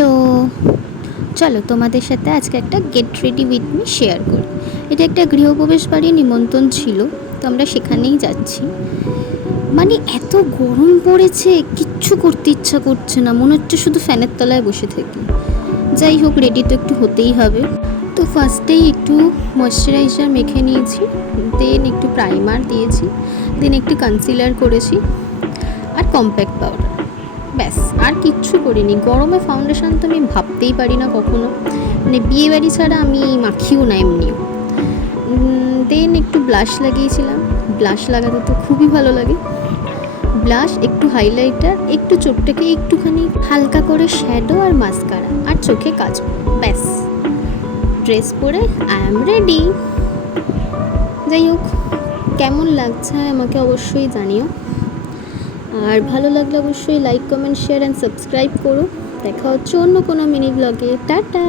Hello, চলো তোমাদের সাথে আজকে একটা get ready with me share করি। এটা একটা গৃহপ্রবেশ বাড়ির নিমন্ত্রণ ছিল, তো আমরা সেখানেই যাচ্ছি। মানে এত গরম পড়েছে, কিচ্ছু করতে ইচ্ছা করছে না, মনে হচ্ছে শুধু ফ্যানের তলায় বসে থাকি। যাই হোক, রেডি তো একটু হতেই হবে। তো ফার্স্টেই একটু ময়শ্চারাইজার মেখে নিয়েছি, দেন একটু প্রাইমার দিয়েছি, দেন একটু কনসিলার করেছি আর কম্প্যাক্ট পাউডার, ব্যাস। আর কিচ্ছু করিনি। গরমে ফাউন্ডেশন তো আমি ভাবতেই পারি না কখনো, মানে বিয়েবাড়ি ছাড়া আমি মাখিও না এমনিও। দেন একটু ব্লাশ লাগিয়েছিলাম। ব্লাশ লাগাতে তো খুবই ভালো লাগে। ব্লাশ, একটু হাইলাইটার, একটু চোখটাকে একটুখানি হালকা করে শ্যাডো আর মাস্কারা আর চোখে কাজল, ব্যাস। ড্রেস পরে আই অ্যাম রেডি। যাই হোক, কেমন লাগছে আমাকে অবশ্যই জানিও, আর ভালো লাগলে অবশ্যই like, comment, share and subscribe করো। দেখা হচ্ছে অন্য কোনো মিনি ব্লগে। টাটা।